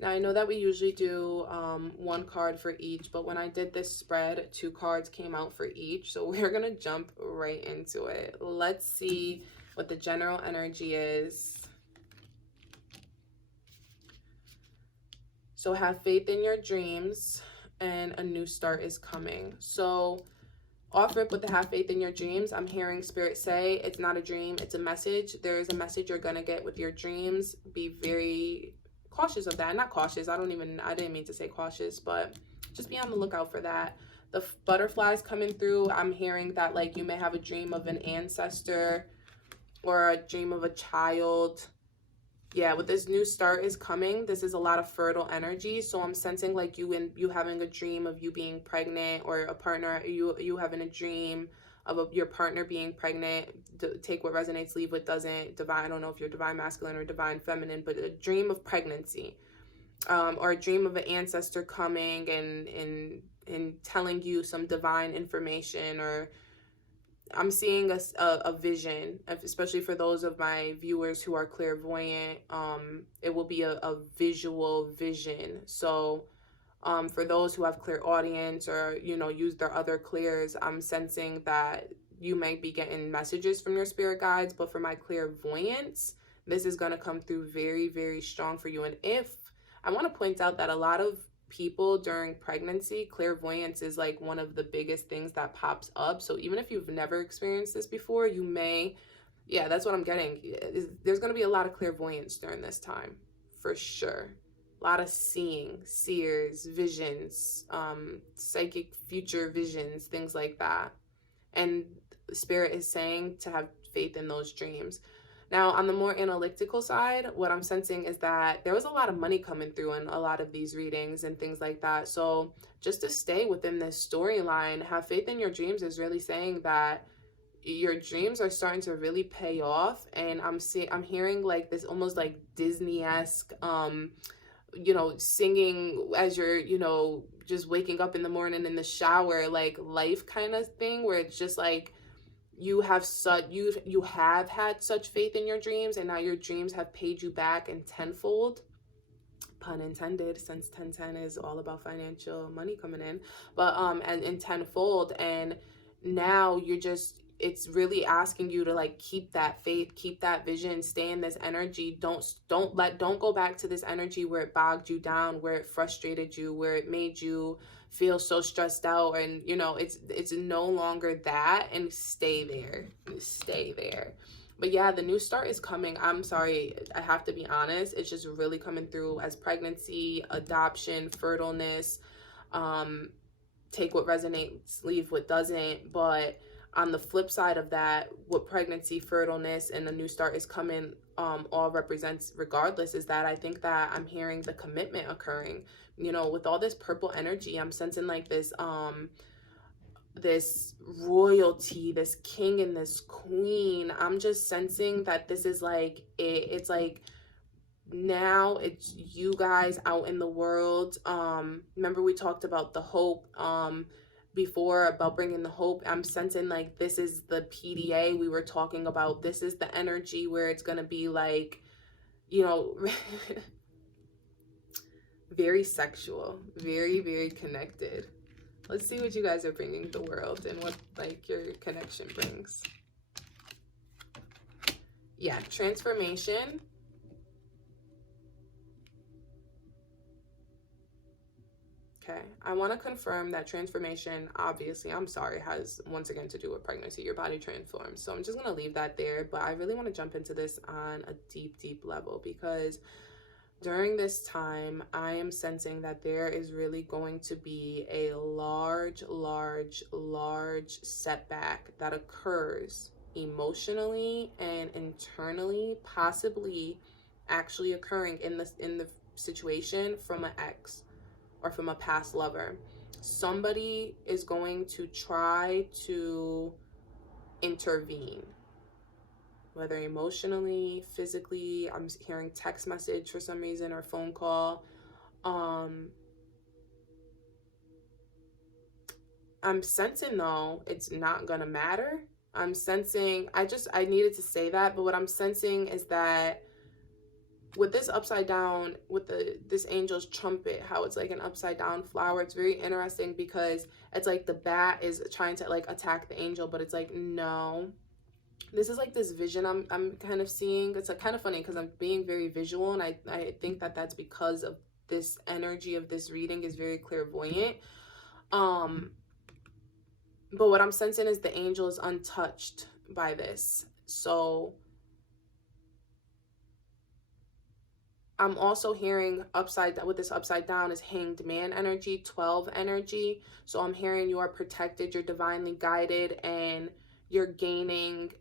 Now, I know that we usually do one card for each, but when I did this spread, 2 cards came out for each. So we're going to jump right into it. Let's see what the general energy is. So have faith in your dreams and a new start is coming. So off rip with the have faith in your dreams, I'm hearing spirit say it's not a dream, it's a message. There is a message you're going to get with your dreams. Be very cautious of that. Not cautious, I didn't mean to say cautious, but just be on the lookout for that. The butterflies coming through, I'm hearing that like you may have a dream of an ancestor or a dream of a child. Yeah, with this new start is coming, this is a lot of fertile energy. So I'm sensing like you having a dream of you being pregnant, or a partner, you having a dream of your partner being pregnant. Take what resonates, leave what doesn't. Divine, I don't know if you're divine masculine or divine feminine, but a dream of pregnancy, or a dream of an ancestor coming and telling you some divine information. Or I'm seeing a vision, especially for those of my viewers who are clairvoyant. It will be a visual vision. So for those who have clairaudience, or, you know, use their other clairs, I'm sensing that you might be getting messages from your spirit guides. But for my clairvoyance, this is going to come through very, very strong for you. And if I want to point out that a lot of people during pregnancy, clairvoyance is like one of the biggest things that pops up. So even if you've never experienced this before, you may, yeah, that's what I'm getting. There's going to be a lot of clairvoyance during this time, for sure. A lot of seeing, seers, visions, psychic future visions, things like that. And spirit is saying to have faith in those dreams. Now, on the more analytical side, what I'm sensing is that there was a lot of money coming through in a lot of these readings and things like that. So just to stay within this storyline, have faith in your dreams is really saying that your dreams are starting to really pay off. And I'm hearing like this almost like Disney-esque, you know, singing as you're, you know, just waking up in the morning in the shower, like life kind of thing, where it's just like, you have had such faith in your dreams, and now your dreams have paid you back in tenfold, pun intended, since 1010 is all about financial money coming in, but and in tenfold. And now it's really asking you to like keep that faith, keep that vision, stay in this energy. Don't go back to this energy where it bogged you down, where it frustrated you, where it made you feel so stressed out. And you know, it's no longer that, and stay there. But yeah, the new start is coming. I'm sorry, I have to be honest, it's just really coming through as pregnancy, adoption, fertileness. Take what resonates, leave what doesn't. But on the flip side of that, what pregnancy, fertileness, and a new start is coming all represents regardless, is that I think that I'm hearing the commitment occurring. You know, with all this purple energy, I'm sensing like this this royalty, this king and this queen. I'm just sensing that this is like it's like now it's you guys out in the world. Remember we talked about the hope before, about bringing the hope. I'm sensing like this is the PDA we were talking about. This is the energy where it's gonna be like, you know, very sexual, very, very connected. Let's see what you guys are bringing the world and what like your connection brings. Yeah, transformation. Okay, I want to confirm that transformation, obviously, I'm sorry, has once again to do with pregnancy. Your body transforms. So I'm just going to leave that there. But I really want to jump into this on a deep, deep level, because during this time, I am sensing that there is really going to be a large, large, large setback that occurs emotionally and internally, possibly actually occurring in the situation from an ex or from a past lover. Somebody is going to try to intervene, whether emotionally, physically. I'm hearing text message for some reason, or phone call. I'm sensing though it's not gonna matter. I'm sensing, I needed to say that, but what I'm sensing is that with this upside down, with this angel's trumpet, how it's like an upside down flower, it's very interesting because it's like the bat is trying to like attack the angel, but it's like, no. This is like this vision I'm kind of seeing. It's like kind of funny because I'm being very visual, and I think that that's because of this energy of this reading is very clairvoyant. But what I'm sensing is the angel is untouched by this. So I'm also hearing upside down, with this upside down is hanged man energy, 12 energy. So I'm hearing you are protected, you're divinely guided, and you're gaining,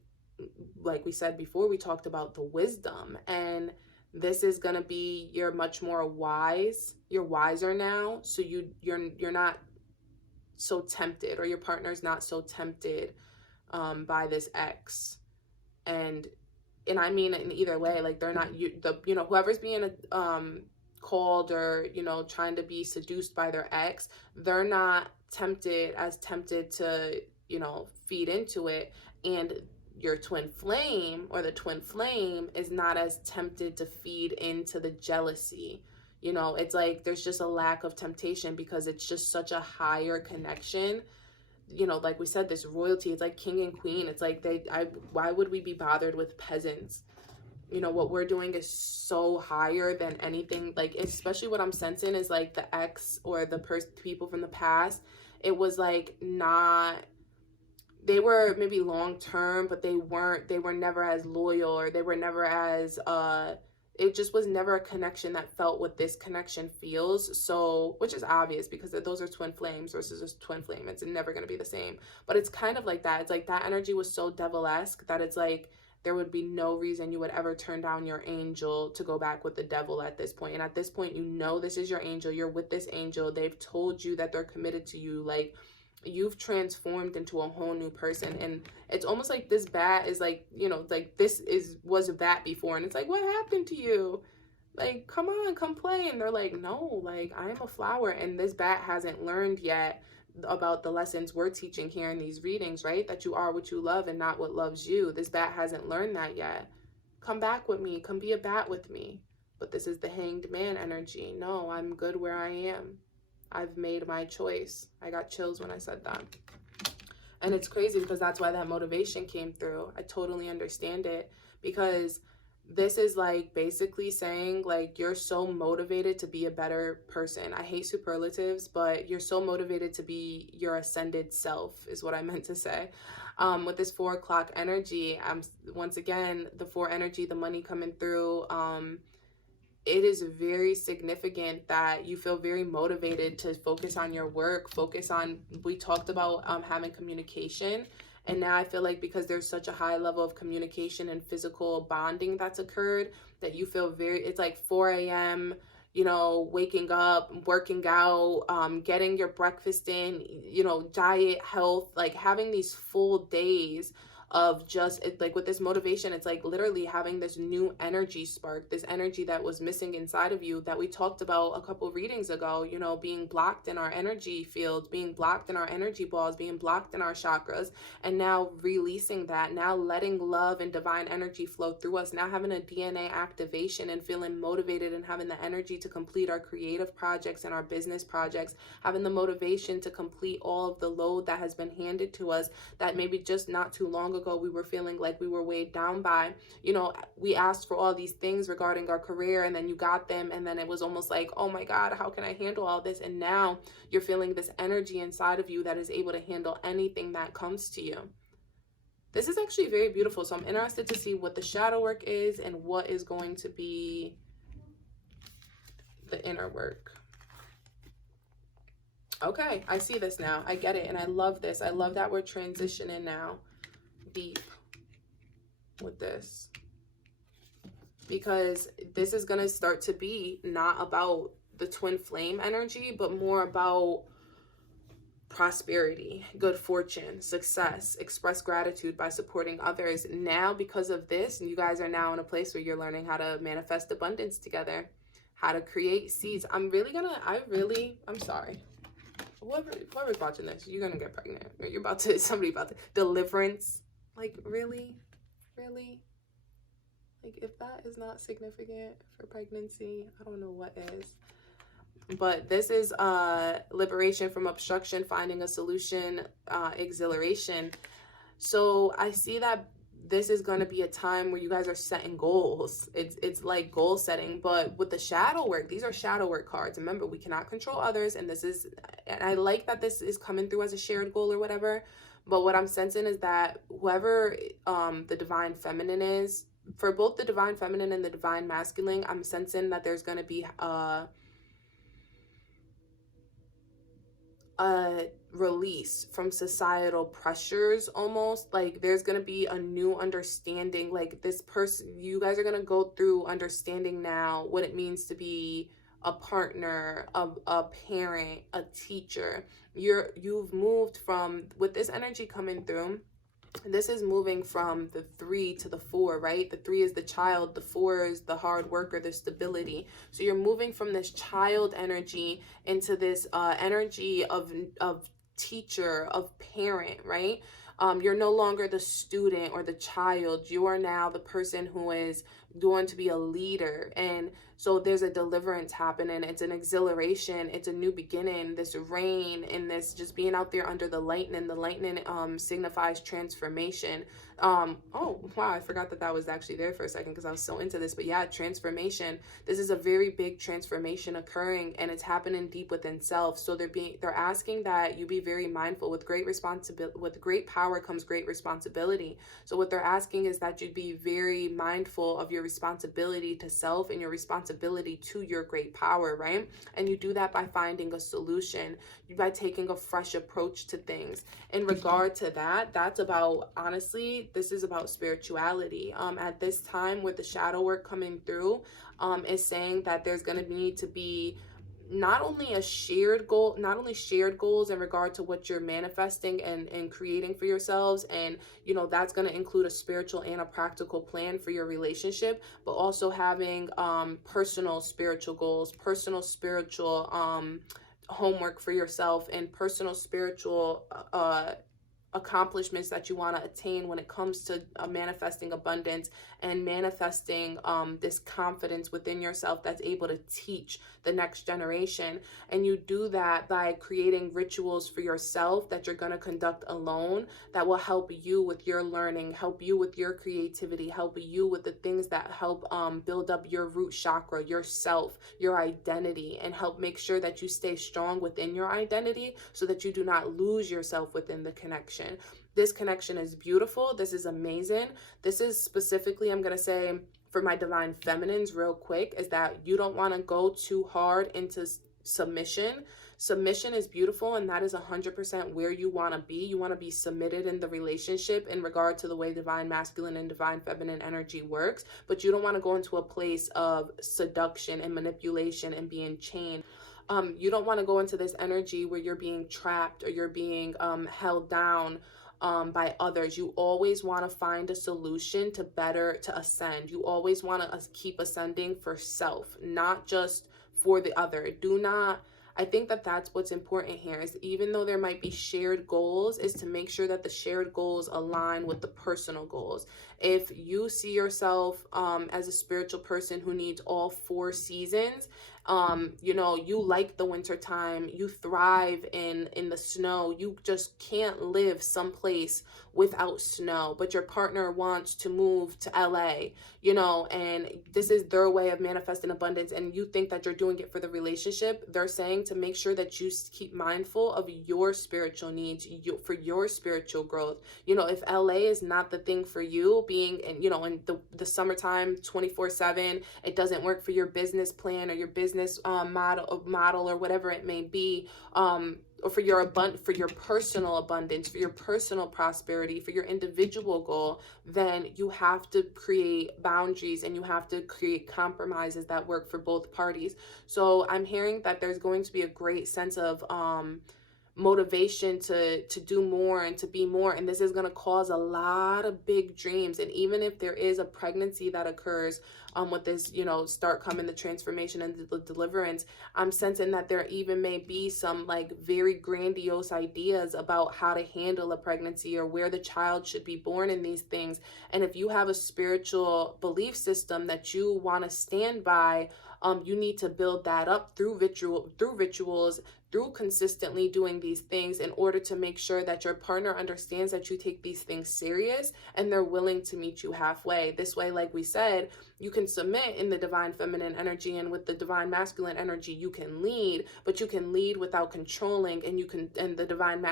like we said before, we talked about the wisdom, and this is going to be, you're much more wise, you're wiser now, so you're not so tempted, or your partner's not so tempted by this ex. And I mean in either way, like they're not, whoever's being called or trying to be seduced by their ex, they're not tempted to feed into it. And your twin flame, or the twin flame, is not as tempted to feed into the jealousy. It's like there's just a lack of temptation because it's just such a higher connection. Like we said, this royalty, it's like king and queen. It's like why would we be bothered with peasants? What we're doing is so higher than anything. Like, especially what I'm sensing is like the ex or the people from the past. It was like not, they were maybe long term, but they were never as loyal, or they were never as it just was never a connection that felt what this connection feels. So, which is obvious because those are twin flames versus a twin flame. It's never going to be the same. But it's kind of like that. It's like that energy was so devil-esque that it's like there would be no reason you would ever turn down your angel to go back with the devil at this point. And at this point, this is your angel. You're with this angel. They've told you that they're committed to you. Like, you've transformed into a whole new person. And it's almost like this bat is like, like this was a bat before, and it's like, what happened to you? Like, come on, come play. And they're like, no, like, I'm a flower. And this bat hasn't learned yet about the lessons we're teaching here in these readings, right? That you are what you love and not what loves you. This bat hasn't learned that yet. Come back with me, come be a bat with me. But this is the hanged man energy. No, I'm good where I am. I've made my choice. I got chills when I said that. And it's crazy because that's why that motivation came through. I totally understand it, because this is like basically saying like you're so motivated to be a better person. I hate superlatives, but you're so motivated to be your ascended self is what I meant to say. With this 4 o'clock energy, once again, the 4 energy, the money coming through, it is very significant that you feel very motivated to focus on your work, we talked about having communication. And now I feel like because there's such a high level of communication and physical bonding that's occurred, that you feel it's like 4 a.m., waking up, working out, getting your breakfast in, diet, health, like having these full days of just like with this motivation, it's like literally having this new energy spark, this energy that was missing inside of you that we talked about a couple readings ago, being blocked in our energy fields, being blocked in our energy balls, being blocked in our chakras, and now releasing that, now letting love and divine energy flow through us, now having a DNA activation and feeling motivated and having the energy to complete our creative projects and our business projects, having the motivation to complete all of the load that has been handed to us that maybe just not too long ago we were feeling like we were weighed down by. We asked for all these things regarding our career, and then you got them, and then it was almost like, oh my God, how can I handle all this? And now you're feeling this energy inside of you that is able to handle anything that comes to you. This is actually very beautiful. So I'm interested to see what the shadow work is and what is going to be the inner work. Okay, I see this now. I get it, and I love this. I love that we're transitioning now deep with this, because this is going to start to be not about the twin flame energy, but more about prosperity, good fortune, success, express gratitude by supporting others. Now, because of this, you guys are now in a place where you're learning how to manifest abundance together, how to create seeds. I'm sorry. Whoever's watching this, you're gonna get pregnant. Somebody about to deliverance. Like, really? Like, if that is not significant for pregnancy, I don't know what is. But this is liberation from obstruction, finding a solution, exhilaration. So I see that this is going to be a time where you guys are setting goals. It's like goal setting, but with the shadow work, these are shadow work cards. Remember, we cannot control others, and I like that this is coming through as a shared goal or whatever. But what I'm sensing is that whoever the divine feminine is, for both the divine feminine and the divine masculine, I'm sensing that there's going to be a release from societal pressures. Almost like there's going to be a new understanding. Like, this person, you guys are going to go through understanding now what it means to be a partner, a parent, a teacher. You've moved from, with this energy coming through, this is moving from the 3 to the 4, right? The 3 is the child, the 4 is the hard worker, the stability. So you're moving from this child energy into this energy of teacher, of parent, right? You're no longer the student or the child. You are now the person who is going to be a leader. And so there's a deliverance happening. It's an exhilaration. It's a new beginning. This rain and this just being out there under the lightning. The lightning signifies transformation. Oh, wow, I forgot that was actually there for a second because I was so into this. But yeah, transformation. This is a very big transformation occurring, and it's happening deep within self. So they're asking that you be very mindful. With great responsibility, with great power comes great responsibility. So what they're asking is that you be very mindful of your responsibility to self and your responsibility to your great power, right? And you do that by finding a solution, by taking a fresh approach to things. In regard to that, that's about, honestly, this is about spirituality. At this time, with the shadow work coming through, is saying that there's going to need to be not only a shared goal, not only shared goals in regard to what you're manifesting and creating for yourselves. And, you know, that's going to include a spiritual and a practical plan for your relationship, but also having personal spiritual goals, personal spiritual homework for yourself, and personal spiritual accomplishments that you want to attain when it comes to manifesting abundance and manifesting this confidence within yourself that's able to teach the next generation. And you do that by creating rituals for yourself that you're going to conduct alone, that will help you with your learning, help you with your creativity, help you with the things that help build up your root chakra, yourself, your identity, and help make sure that you stay strong within your identity so that you do not lose yourself within the connection. This connection is beautiful. This is amazing. This is specifically, I'm going to say, for my divine feminines real quick, is that you don't want to go too hard into submission. Submission is beautiful, and that is 100% where you want to be. You want to be submitted in the relationship in regard to the way divine masculine and divine feminine energy works, but you don't want to go into a place of seduction and manipulation and being chained. You don't want to go into this energy where you're being trapped or you're being held down by others. You always want to find a solution to ascend. You always want to keep ascending for self, not just for the other. I think that that's what's important here, is even though there might be shared goals, is to make sure that the shared goals align with the personal goals. If you see yourself as a spiritual person who needs all 4 seasons, you know, you like the winter time, you thrive in the snow, you just can't live someplace without snow, but your partner wants to move to LA, you know, and this is their way of manifesting abundance, and you think that you're doing it for the relationship. They're saying to make sure that you keep mindful of your spiritual needs, for your spiritual growth. You know, if LA is not the thing for you, being in, you know, in the summertime 24/7, it doesn't work for your business plan or your business model or whatever it may be, or for your personal abundance, for your personal prosperity, for your individual goal, then you have to create boundaries and you have to create compromises that work for both parties. So I'm hearing that there's going to be a great sense of motivation to do more and to be more. And this is going to cause a lot of big dreams. And even if there is a pregnancy that occurs with this, you know, start coming the transformation and the deliverance, I'm sensing that there even may be some like very grandiose ideas about how to handle a pregnancy or where the child should be born in these things. And if you have a spiritual belief system that you want to stand by, you need to build that up through rituals, through consistently doing these things in order to make sure that your partner understands that you take these things serious and they're willing to meet you halfway. This way, like we said, you can submit in the divine feminine energy, and with the divine masculine energy, you can lead, but you can lead without controlling, and the divine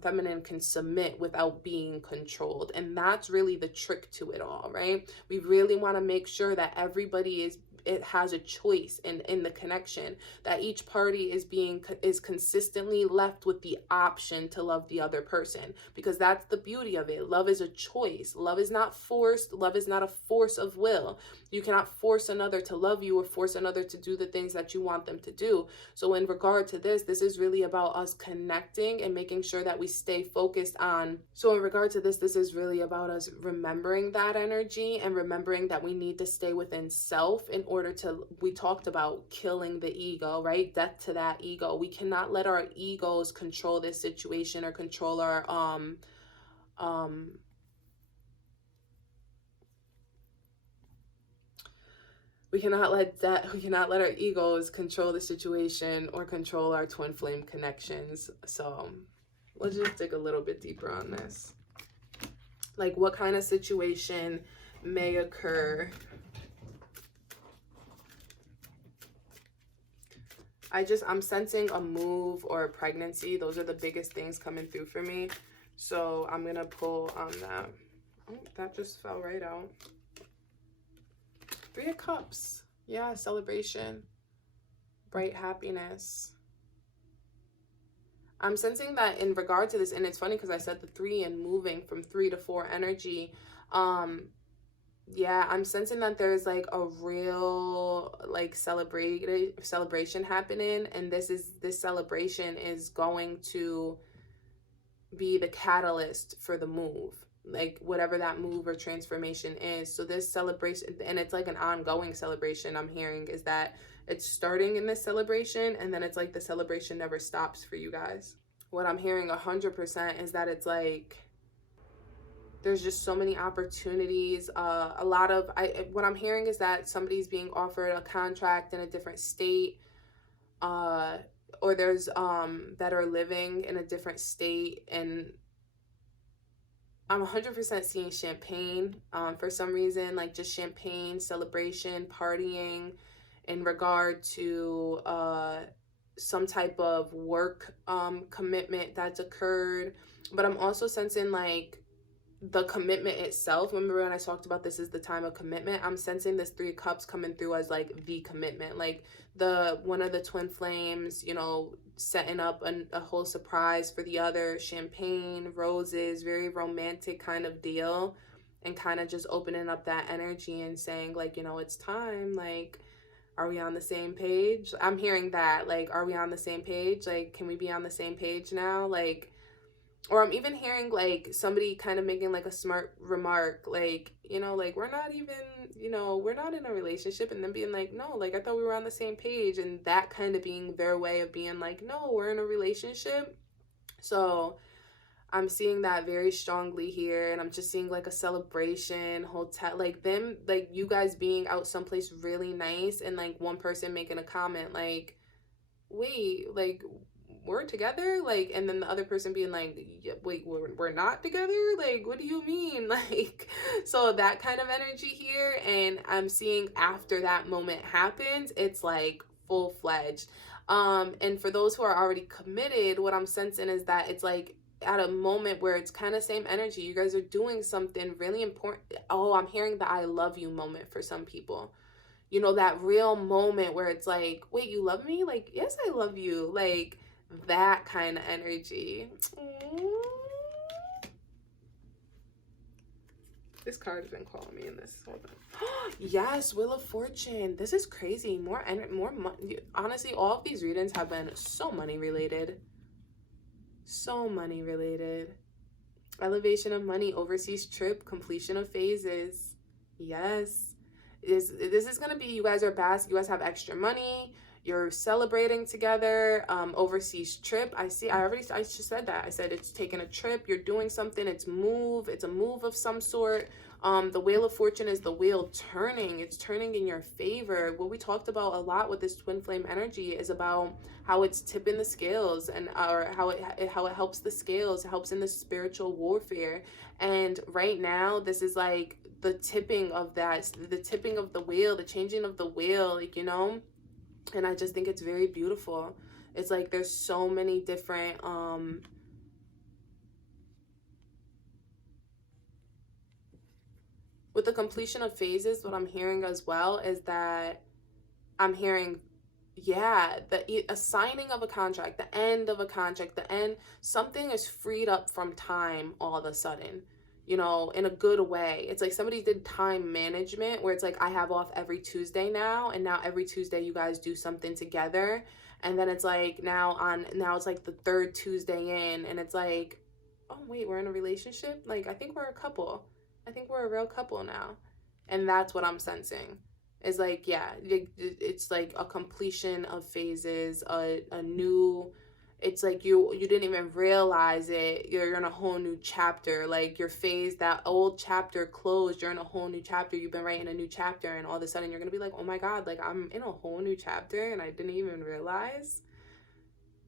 feminine can submit without being controlled. And that's really the trick to it all, right? We really want to make sure that everybody it has a choice in the connection, that each party is consistently left with the option to love the other person, because that's the beauty of it. Love is a choice. Love is not forced. Love is not a force of will. You cannot force another to love you or force another to do the things that you want them to do. So in regard to this is really about us connecting and making sure that we stay focused on. So in regard to this is really about us remembering that energy and remembering that we need to stay within self in order to, we talked about killing the ego, right? Death to that ego. We cannot let our egos control this situation or control our we cannot let our egos control the situation or control our twin flame connections. So let's just dig a little bit deeper on this. Like, what kind of situation may occur? I'm sensing a move or a pregnancy. Those are the biggest things coming through for me. So I'm going to pull on that. Oh, that just fell right out. 3 of Cups. Yeah, celebration. Bright happiness. I'm sensing that in regard to this, and it's funny because I said the 3 and moving from 3 to 4 energy. Yeah, I'm sensing that there's like a real like celebration happening, and this celebration is going to be the catalyst for the move, like whatever that move or transformation is. So this celebration, and it's like an ongoing celebration, I'm hearing, is that it's starting in this celebration, and then it's like the celebration never stops for you guys. What I'm hearing 100% is that it's like there's just so many opportunities. What I'm hearing is that somebody's being offered a contract in a different state, or there's that are living in a different state, and I'm 100% seeing champagne for some reason, like just champagne, celebration, partying in regard to some type of work commitment that's occurred. But I'm also sensing like the commitment itself. Remember when I talked about this is the time of commitment? I'm sensing this 3 of Cups coming through as like the commitment, like one of the twin flames, you know, setting up a whole surprise for the other, champagne, roses, very romantic kind of deal, and kind of just opening up that energy and saying like, you know, it's time. Like, are we on the same page? I'm hearing that, like, are we on the same page? Like, can we be on the same page now? Like, or I'm even hearing like somebody kind of making like a smart remark, like, you know, like, we're not even, you know, we're not in a relationship, and then being like, no, like, I thought we were on the same page, and that kind of being their way of being like, no, we're in a relationship. So I'm seeing that very strongly here, and I'm just seeing like a celebration, hotel, like them, like you guys being out someplace really nice, and like one person making a comment like, wait, like, we're together, like, and then the other person being like, yeah, wait, we're not together, like, what do you mean? Like, so that kind of energy here. And I'm seeing after that moment happens, it's like full-fledged. And for those who are already committed, what I'm sensing is that it's like at a moment where it's kind of same energy, you guys are doing something really important. Oh, I'm hearing the I love you moment for some people. You know, that real moment where it's like, wait, you love me? Like, yes, I love you. Like, that kind of energy. This card has been calling me in this. Hold on. Yes, Wheel of Fortune. This is crazy. More money. Honestly, all of these readings have been so money related. So money related. Elevation of money, overseas trip, completion of phases. Yes. This is gonna be, you guys are bask, you guys have extra money, you're celebrating together, overseas trip. I just said that. I said it's taking a trip, you're doing something, it's a move of some sort. The wheel of fortune is the wheel turning. It's turning in your favor. What we talked about a lot with this twin flame energy is about how it's tipping the scales, and or how it helps the scales, it helps in the spiritual warfare. And right now, this is like the tipping of that, the tipping of the wheel, the changing of the wheel, like, you know. And I just think it's very beautiful. It's like there's so many different with the completion of phases. What I'm hearing as well is that I'm hearing, yeah, the assigning of a contract, the end of a contract, the end, something is freed up from time all of a sudden, you know, in a good way. It's like somebody did time management where it's like, I have off every Tuesday now, and now every Tuesday you guys do something together. And then it's like now it's like the third Tuesday in, and it's like, oh wait, we're in a relationship? Like, I think we're a couple. I think we're a real couple now. And that's what I'm sensing. Is like, yeah, it's like a completion of phases, a new, it's like you didn't even realize it. You're in a whole new chapter. Like your phase, that old chapter closed, you're in a whole new chapter. You've been writing a new chapter, and all of a sudden you're gonna be like, oh my God, like I'm in a whole new chapter and I didn't even realize.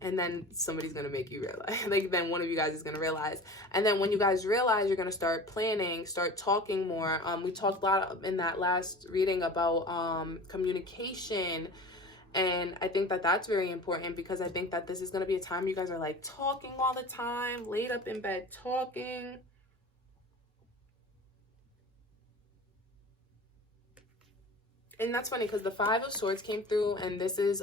And then somebody's gonna make you realize, like then one of you guys is gonna realize. And then when you guys realize, you're gonna start planning, start talking more. We talked a lot in that last reading about communication, and I think that that's very important, because I think that this is gonna be a time you guys are like talking all the time, laid up in bed talking. And that's funny because the Five of Swords came through, and this is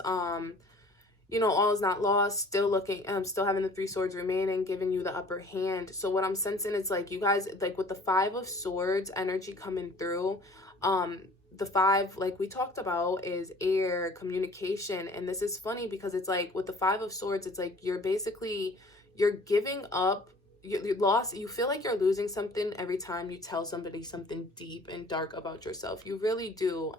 you know, all is not lost, still looking, still having the Three Swords remaining, giving you the upper hand. So what I'm sensing is like you guys, like with the Five of Swords energy coming through, the five, like we talked about, is air, communication. And this is funny because it's like with the Five of Swords, it's like you're giving up, you lost, you feel like you're losing something every time you tell somebody something deep and dark about yourself. You really do.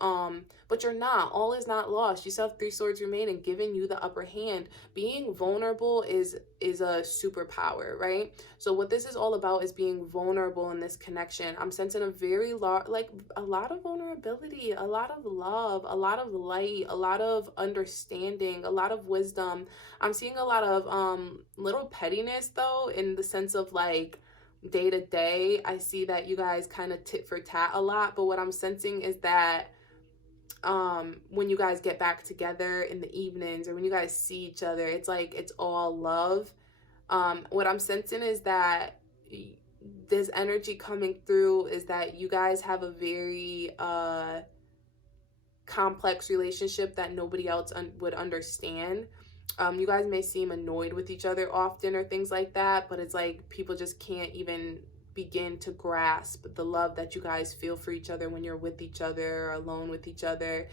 But you're not. All is not lost. You still have Three Swords remaining, giving you the upper hand. Being vulnerable is a superpower, right? So what this is all about is being vulnerable in this connection. I'm sensing a very lot, like a lot of vulnerability, a lot of love, a lot of light, a lot of understanding, a lot of wisdom. I'm seeing a lot of little pettiness though, in the sense of like day to day. I see that you guys kind of tit for tat a lot, but what I'm sensing is that when you guys get back together in the evenings, or when you guys see each other, it's like it's all love. What I'm sensing is that this energy coming through is that you guys have a very complex relationship that nobody else would understand. You guys may seem annoyed with each other often or things like that, but it's like people just can't even begin to grasp the love that you guys feel for each other when you're with each other or alone with each other.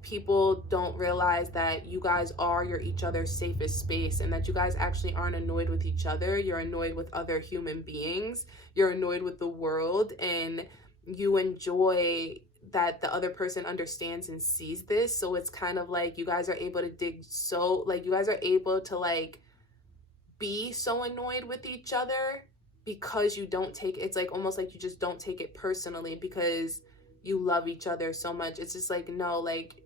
People don't realize that you guys are each other's safest space, and that you guys actually aren't annoyed with each other. You're annoyed with other human beings. You're annoyed with the world, and you enjoy that the other person understands and sees this. So it's kind of like you guys are able to you guys are able to like be so annoyed with each other, because you don't take, it's like almost like you just don't take it personally, because you love each other so much. It's just like, no, like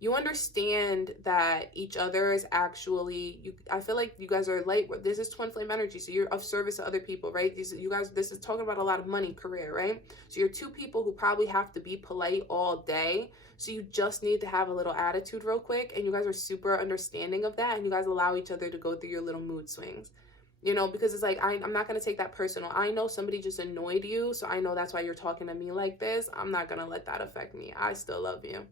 you understand that each other is actually, I feel like you guys are light, this is twin flame energy, so you're of service to other people, right? This is talking about a lot of money, career, right? So you're two people who probably have to be polite all day, so you just need to have a little attitude real quick, and you guys are super understanding of that, and you guys allow each other to go through your little mood swings, you know, because it's like, I'm not going to take that personal. I know somebody just annoyed you, so I know that's why you're talking to me like this. I'm not going to let that affect me. I still love you.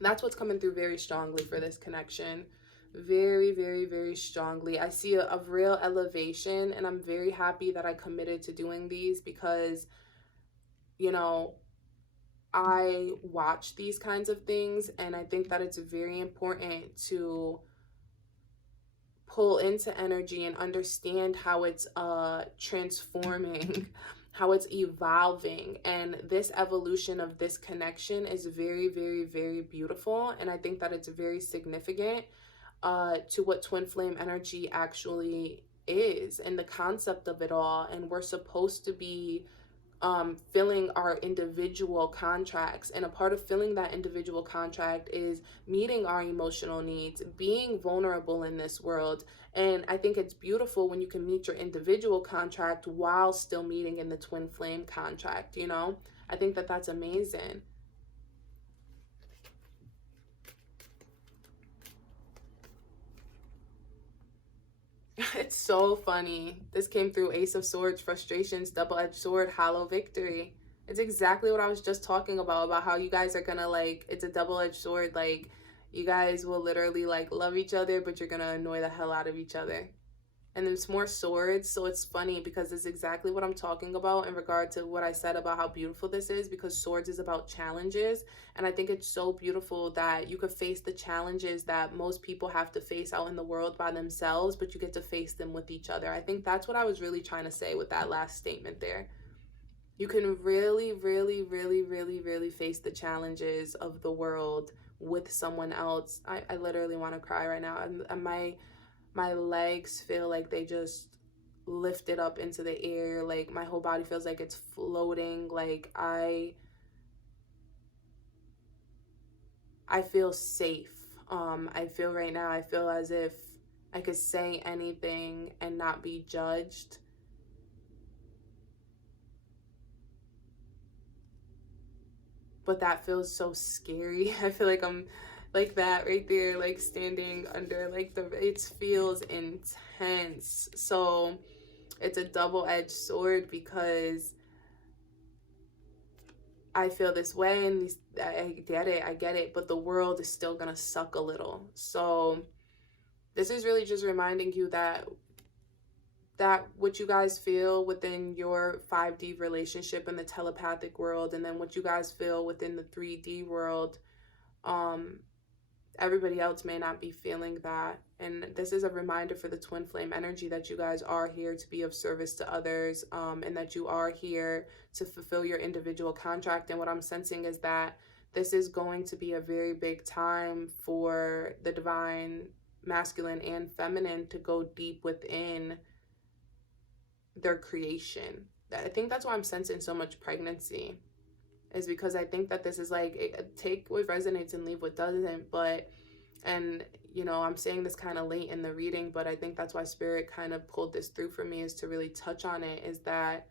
That's what's coming through very strongly for this connection. Very, very, very strongly. I see a real elevation, and I'm very happy that I committed to doing these, because, you know, I watch these kinds of things, and I think that it's very important to pull into energy and understand how it's transforming, how it's evolving. And this evolution of this connection is very, very, very beautiful. And I think that it's very significant to what twin flame energy actually is and the concept of it all. And we're supposed to be filling our individual contracts. And a part of filling that individual contract is meeting our emotional needs, being vulnerable in this world. And I think it's beautiful when you can meet your individual contract while still meeting in the twin flame contract, you know? I think that that's amazing. It's so funny. This came through Ace of Swords, frustrations, double-edged sword, hollow victory. It's exactly what I was just talking about how you guys are gonna like, it's a double-edged sword. Like, you guys will literally like love each other, but you're gonna annoy the hell out of each other. And there's more swords, so it's funny because it's exactly what I'm talking about in regard to what I said about how beautiful this is, because swords is about challenges. And I think it's so beautiful that you could face the challenges that most people have to face out in the world by themselves, but you get to face them with each other. I think that's what I was really trying to say with that last statement there. You can really, really, really, really, really face the challenges of the world with someone else. I literally want to cry right now. And my legs feel like they just lifted up into the air. Like, my whole body feels like it's floating. Like, I feel safe. I feel right now, I feel as if I could say anything and not be judged. But that feels so scary. I feel like I'm like that right there, like standing under like it feels intense. So it's a double-edged sword because I feel this way and I get it, but the world is still gonna suck a little. So this is really just reminding you that what you guys feel within your 5D relationship in the telepathic world, and then what you guys feel within the 3D world, everybody else may not be feeling that. And this is a reminder for the twin flame energy that you guys are here to be of service to others, and that you are here to fulfill your individual contract. And what I'm sensing is that this is going to be a very big time for the divine masculine and feminine to go deep within their creation. I think that's why I'm sensing so much pregnancy, is because I think that this is like, take what resonates and leave what doesn't. But, and you know, I'm saying this kind of late in the reading, but I think that's why spirit kind of pulled this through for me, is to really touch on it, is that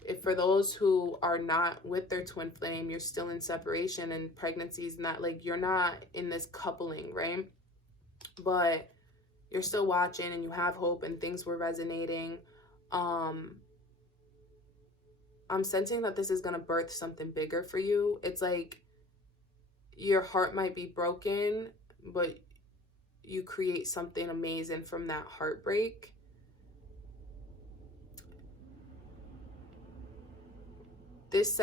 if for those who are not with their twin flame, you're still in separation and pregnancies and that, like, you're not in this coupling, right? But you're still watching and you have hope and things were resonating. I'm sensing that this is going to birth something bigger for you. It's like your heart might be broken, but you create something amazing from that heartbreak. This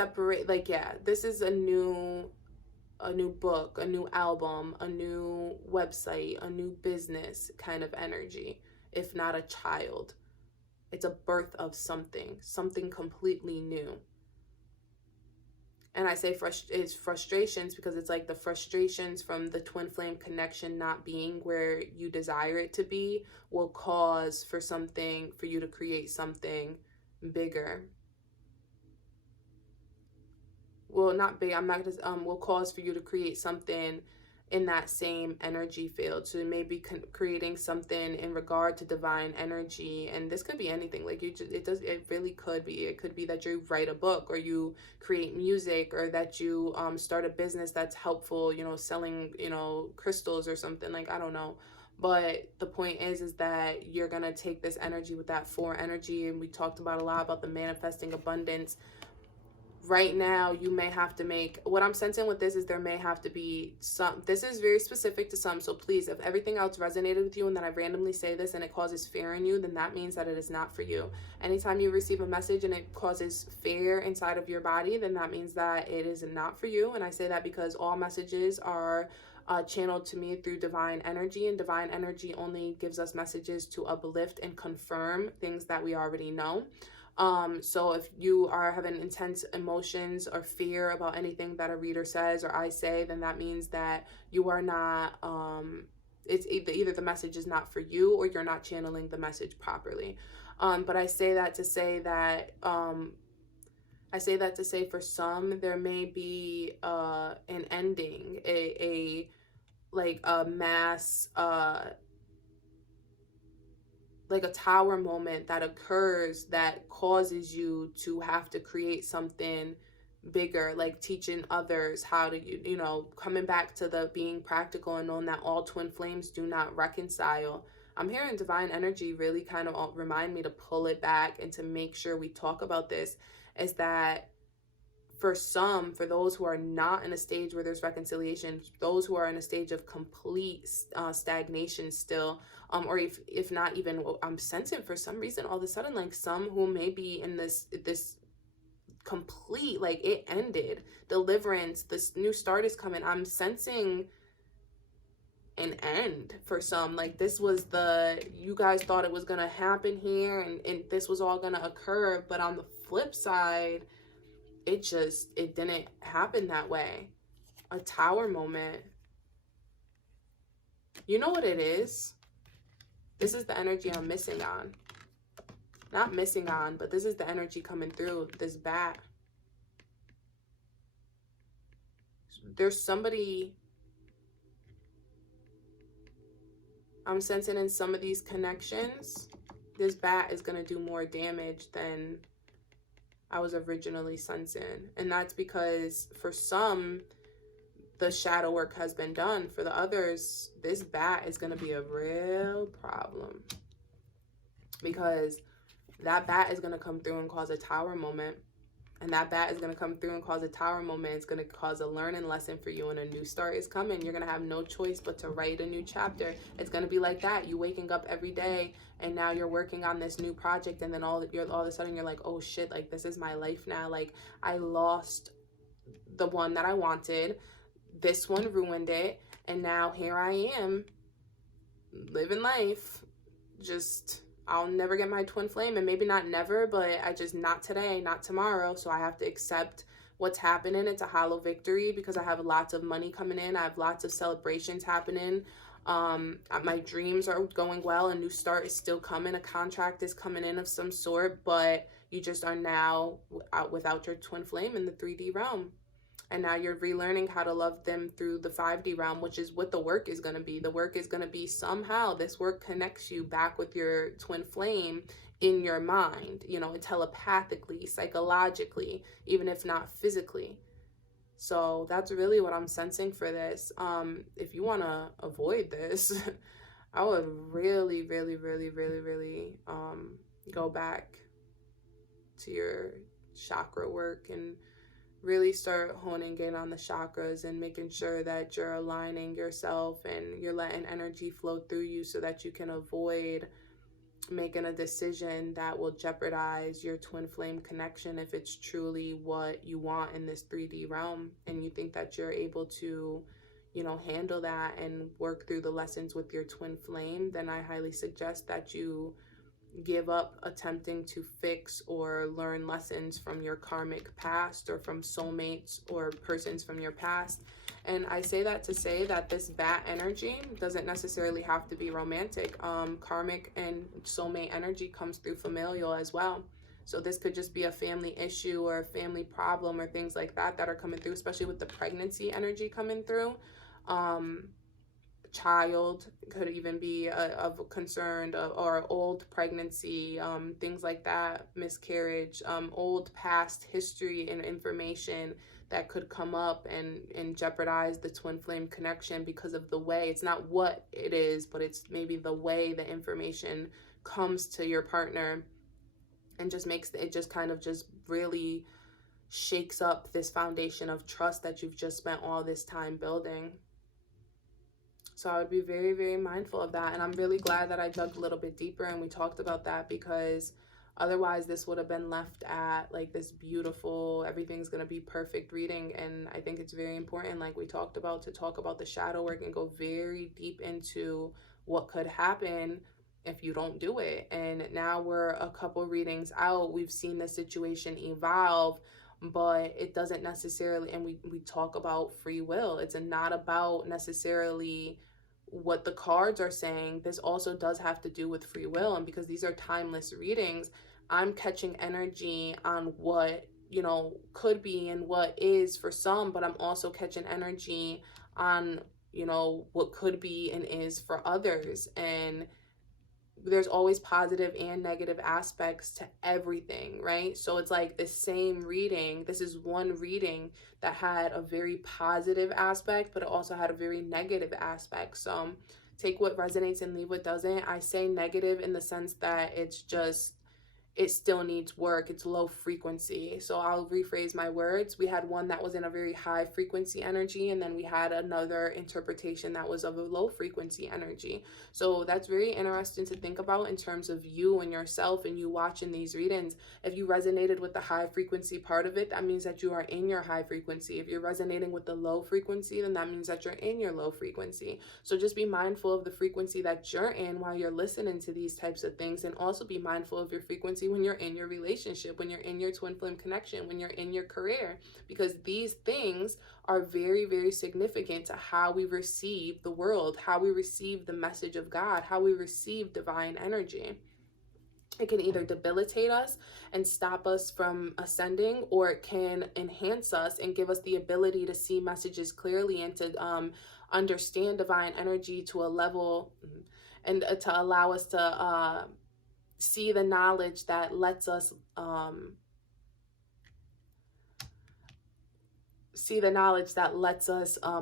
this is a new book, a new album, a new website, a new business kind of energy, if not a child. It's a birth of something completely new. And I say it's frustrations because it's like the frustrations from the twin flame connection not being where you desire it to be will cause for you to create something bigger. Well, not big, I'm not gonna, will cause for you to create something in that same energy field. So maybe creating something in regard to divine energy, and this could be anything. Like, it really could be. It could be that you write a book, or you create music, or that you start a business that's helpful, you know, selling, you know, crystals or something. Like, I don't know. But the point is that you're gonna take this energy with that 4 energy, and we talked about a lot about the manifesting abundance. Right now, you may have to make, what I'm sensing with this is there may have to be some, this is very specific to some, so please, if everything else resonated with you and then I randomly say this and it causes fear in you, then that means that it is not for you. Anytime you receive a message and it causes fear inside of your body, then that means that it is not for you. And I say that because all messages are channeled to me through divine energy, and divine energy only gives us messages to uplift and confirm things that we already know. So if you are having intense emotions or fear about anything that a reader says or I say, then that means that you are not, it's either the message is not for you or you're not channeling the message properly. But I say that to say that, for some, there may be an ending, like a mass, like a tower moment that occurs that causes you to have to create something bigger, like teaching others how to, coming back to the being practical and knowing that all twin flames do not reconcile. I'm hearing divine energy really kind of remind me to pull it back and to make sure we talk about this, is that for those who are not in a stage where there's reconciliation, those who are in a stage of complete stagnation still, or if not even, I'm sensing for some reason all of a sudden, like some who may be in this complete, like it ended, deliverance, this new start is coming. I'm sensing an end for some. Like this was you guys thought it was gonna happen here, and this was all gonna occur, but on the flip side, it didn't happen that way. A tower moment. You know what it is? This is the energy I'm missing on. Not missing on, but this is the energy coming through. This bat. There's somebody I'm sensing in some of these connections. This bat is going to do more damage than I was originally sensing. And that's because for some, the shadow work has been done. For the others, this bat is going to be a real problem. Because that bat is going to come through and cause a tower moment. And that bat is going to come through and cause a tower moment. It's going to cause a learning lesson for you, and a new start is coming. You're going to have no choice but to write a new chapter. It's going to be like that. You waking up every day, and now you're working on this new project, and then all of a sudden you're like, oh shit, like this is my life now. Like I lost the one that I wanted. This one ruined it. And now here I am living life. Just... I'll never get my twin flame, and maybe not never, but not today, not tomorrow. So I have to accept what's happening. It's a hollow victory because I have lots of money coming in. I have lots of celebrations happening. My dreams are going well. A new start is still coming. A contract is coming in of some sort, but you just are now without your twin flame in the 3D realm. And now you're relearning how to love them through the 5D realm, which is what the work is going to be. The work is going to be somehow this work connects you back with your twin flame in your mind, telepathically, psychologically, even if not physically. So that's really what I'm sensing for this. If you want to avoid this, I would really, really, really, really, really go back to your chakra work and really start honing in on the chakras and making sure that you're aligning yourself and you're letting energy flow through you so that you can avoid making a decision that will jeopardize your twin flame connection if it's truly what you want in this 3D realm, and you think that you're able to, handle that and work through the lessons with your twin flame. Then I highly suggest that you give up attempting to fix or learn lessons from your karmic past or from soulmates or persons from your past. And I say that to say that this bat energy doesn't necessarily have to be romantic. Karmic and soulmate energy comes through familial as well. So this could just be a family issue or a family problem or things like that are coming through, especially with the pregnancy energy coming through. Child could even be of concern, or old pregnancy, things like that, miscarriage, old past history and information that could come up and jeopardize the twin flame connection because of the way, it's not what it is, but it's maybe the way the information comes to your partner, and just makes it just kind of just really shakes up this foundation of trust that you've just spent all this time building. So I would be very, very mindful of that. And I'm really glad that I dug a little bit deeper and we talked about that, because Otherwise, this would have been left at like this beautiful, everything's going to be perfect reading. And I think it's very important, like we talked about, to talk about the shadow work and go very deep into what could happen if you don't do it. And now we're a couple readings out. We've seen the situation evolve, but it doesn't necessarily, and we talk about free will. It's not about necessarily what the cards are saying. This also does have to do with free will. And because these are timeless readings, I'm catching energy on what, you know, could be and what is for some, but I'm also catching energy on, you know, what could be and is for others. And there's always positive and negative aspects to everything, right? So it's like the same reading. This is one reading that had a very positive aspect, but it also had a very negative aspect. So take what resonates and leave what doesn't. I say negative in the sense that it's just, it still needs work. It's low frequency. So I'll rephrase my words. We had one that was in a very high frequency energy, and then we had another interpretation that was of a low frequency energy. So that's very interesting to think about in terms of you and yourself and you watching these readings. If you resonated with the high frequency part of it, that means that you are in your high frequency. If you're resonating with the low frequency, then that means that you're in your low frequency. So just be mindful of the frequency that you're in while you're listening to these types of things, and also be mindful of your frequency when you're in your relationship, when you're in your twin flame connection, when you're in your career, because these things are very, very significant to how we receive the world, how we receive the message of God, how we receive divine energy. It can either debilitate us and stop us from ascending, or it can enhance us and give us the ability to see messages clearly and to understand divine energy to a level, and to allow us to see the knowledge that lets us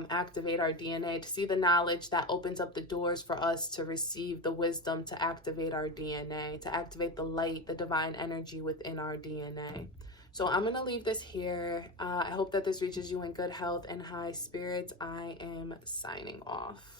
activate our DNA, to see the knowledge that opens up the doors for us to receive the wisdom to activate our DNA, to activate the light, the divine energy within our DNA. So I'm going to leave this here. I hope that this reaches you in good health and high spirits. I am signing off.